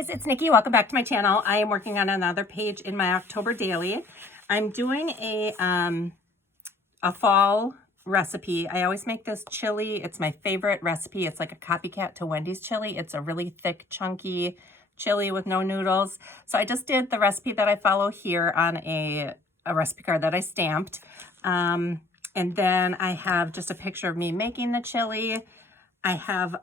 guys, it's Nikki. Welcome back to my channel. I am working on another page in my October daily. I'm doing a fall recipe. I always make this chili. It's my favorite recipe. It's like a copycat to Wendy's chili. It's a really thick, chunky chili with no noodles. So I just did the recipe that I follow here on a recipe card that I stamped. And then I have just a picture of me making the chili. I have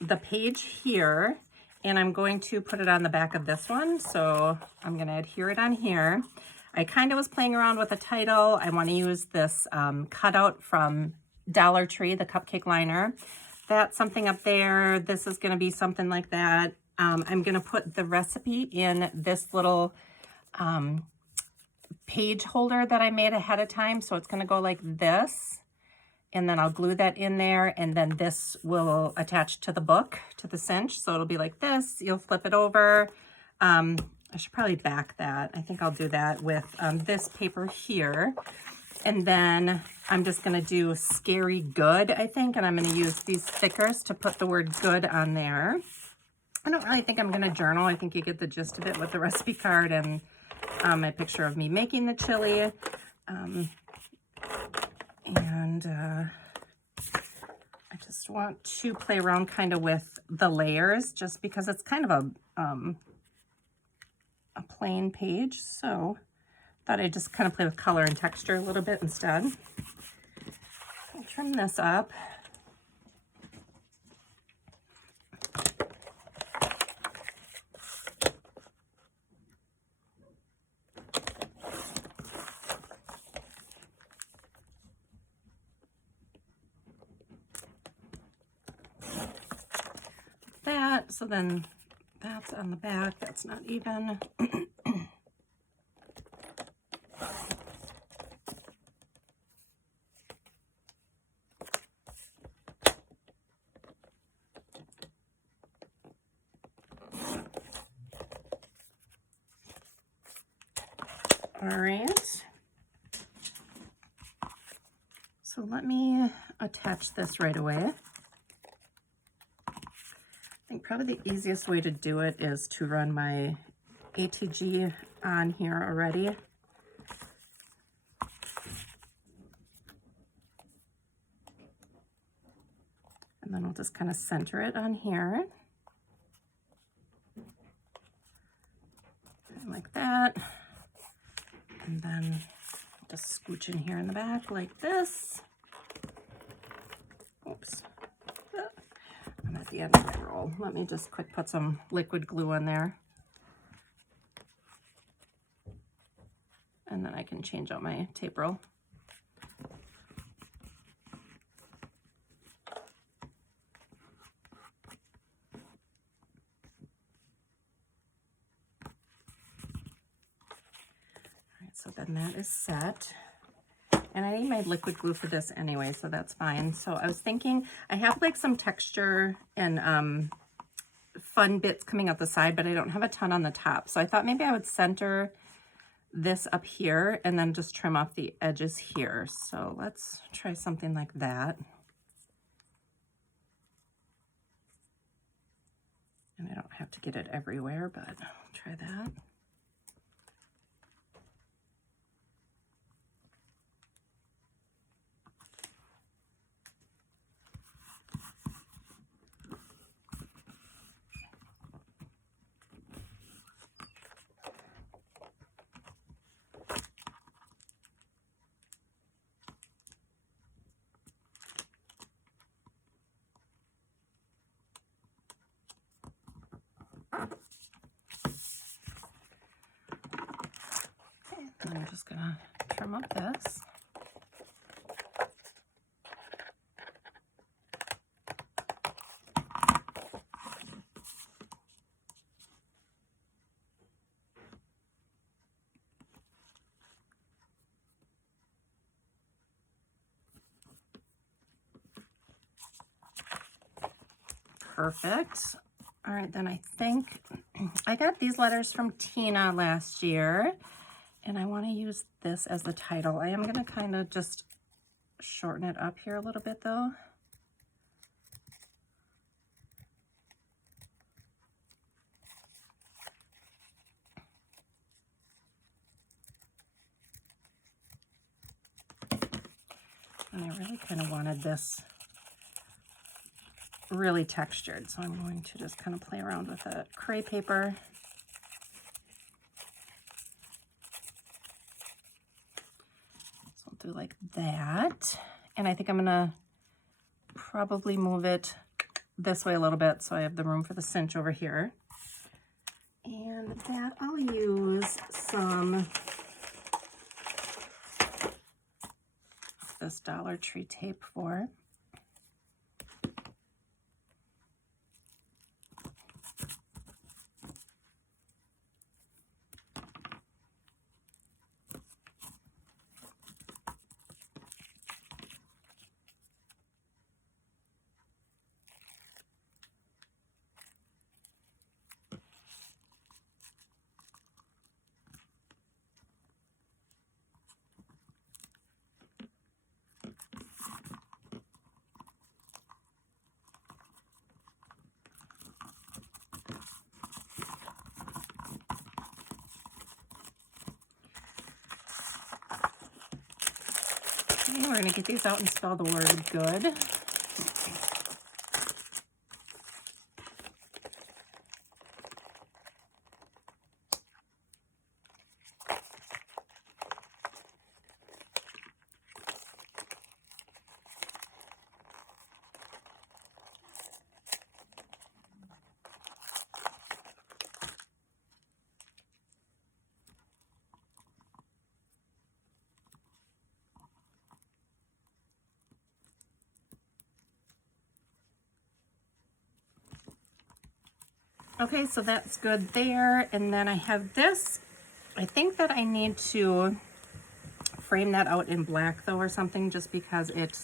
the page here, and I'm going to put it on the back of this one. So I'm going to adhere it on here. I kind of was playing around with a title. I want to use this cutout from Dollar Tree, the cupcake liner. That's something up there. This is going to be something like that. I'm going to put the recipe in this little page holder that I made ahead of time. So it's going to go like this. And then I'll glue that in there, and then this will attach to the book, to the cinch. So it'll be like this. You'll flip it over. I should probably back that. I think I'll do that with this paper here. And then I'm just going to do Scary Good, I think, and I'm going to use these stickers to put the word good on there. I don't really think I'm going to journal. I think you get the gist of it with the recipe card and a picture of me making the chili. I just want to play around kind of with the layers just because it's kind of a plain page. So thought I'd just kind of play with color and texture a little bit instead. I'll trim this up. So then that's on the back, that's not even. All right. So let me attach this right away. I think probably the easiest way to do it is to run my ATG on here already. And then we'll just kind of center it on here. Like that. And then just scooch in here in the back like this. Oops. I'm at the end of my roll. Let me just quick put some liquid glue on there. And then I can change out my tape roll. All right, so then that is set. And I need my liquid glue for this anyway, so that's fine. So I was thinking, I have like some texture and fun bits coming out the side, but I don't have a ton on the top. So I thought maybe I would center this up here and then just trim off the edges here. So let's try something like that. And I don't have to get it everywhere, but I'll try that. And I'm just gonna trim up this. Perfect. All right, then I think I got these letters from Tina last year, and I want to use this as the title. I am going to kind of just shorten it up here a little bit though. And I really kind of wanted this really textured, so I'm going to just kind of play around with the Cray paper. So I'll do like that. And I think I'm gonna probably move it this way a little bit so I have the room for the cinch over here. And that I'll use some of this Dollar Tree tape for. Okay, we're gonna get these out and spell the word good. Okay, so that's good there. And then I have this. I think that I need to frame that out in black though or something, just because it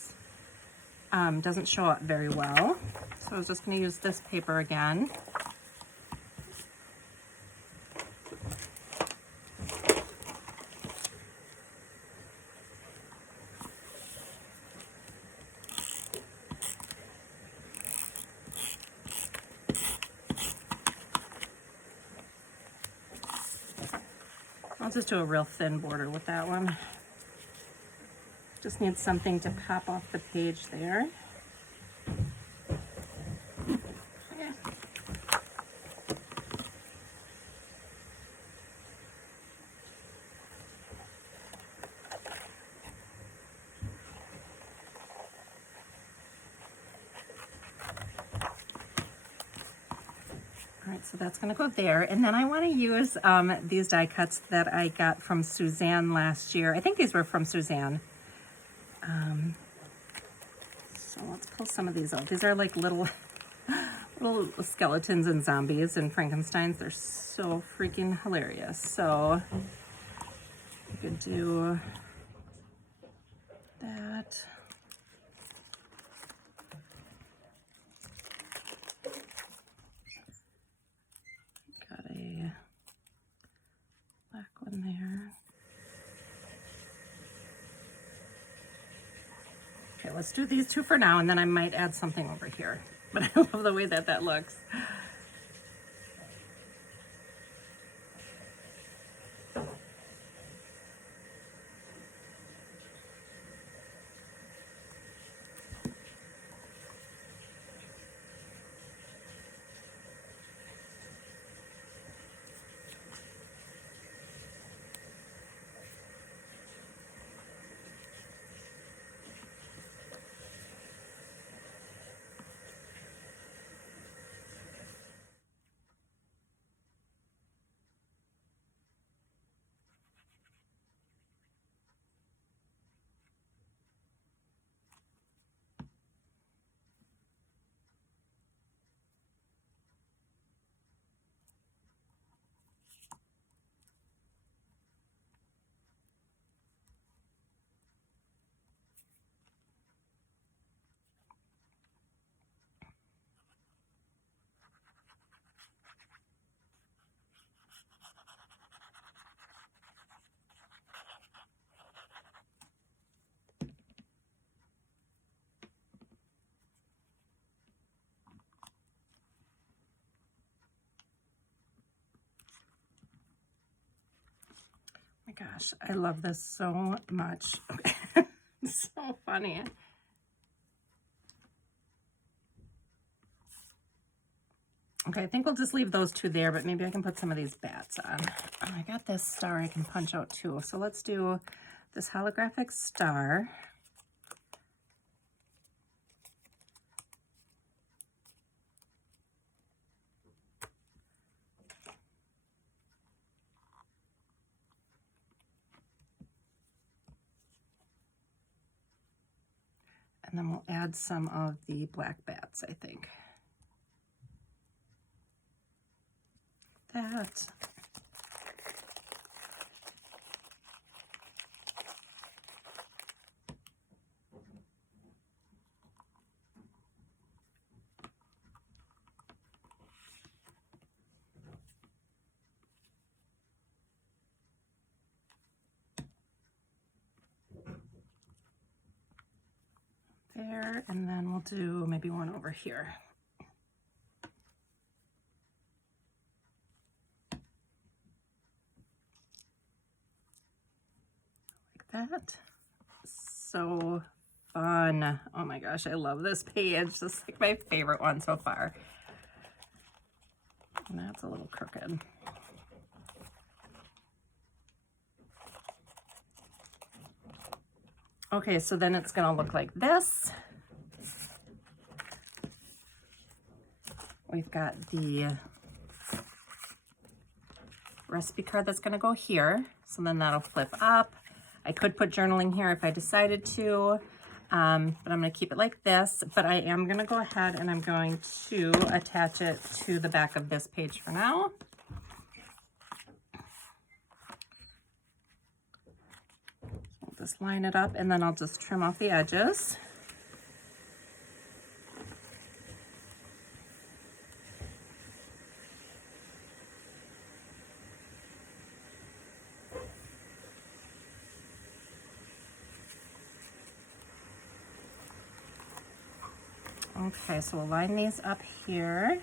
doesn't show up very well. So I was just going to use this paper again. I'll just do a real thin border with that one. Just need something to pop off the page there. Yeah. All right, so that's gonna go there. And then I wanna use these die cuts that I got from Suzanne last year. I think these were from Suzanne. So let's pull some of these out. These are like little skeletons and zombies and Frankensteins. They're so freaking hilarious. So you could do that. Got a black one there. Okay, let's do these two for now, and then I might add something over here. But I love the way that that looks. My gosh, I love this so much. Okay. So funny. Okay, I think we'll just leave those two there, but maybe I can put some of these bats on. Oh, I got this star I can punch out too. So let's do this holographic star. And then we'll add some of the black bats, I think. That. There, and then we'll do maybe one over here. Like that. So fun. Oh my gosh, I love this page. This is like my favorite one so far. And that's a little crooked. Okay, so then it's gonna look like this. We've got the recipe card that's gonna go here. So then that'll flip up. I could put journaling here if I decided to, but I'm gonna keep it like this. But I am gonna go ahead and I'm going to attach it to the back of this page for now. Just line it up and then I'll just trim off the edges. Okay, so we'll line these up here.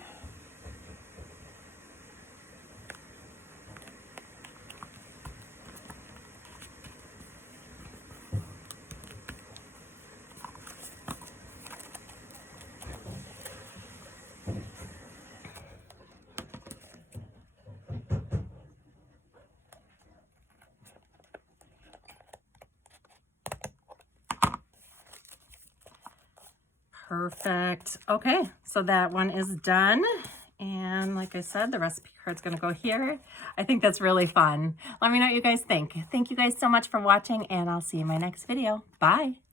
Perfect. Okay, so that one is done. And like I said, the recipe card's gonna go here. I think that's really fun. Let me know what you guys think. Thank you guys so much for watching, and I'll see you in my next video. Bye.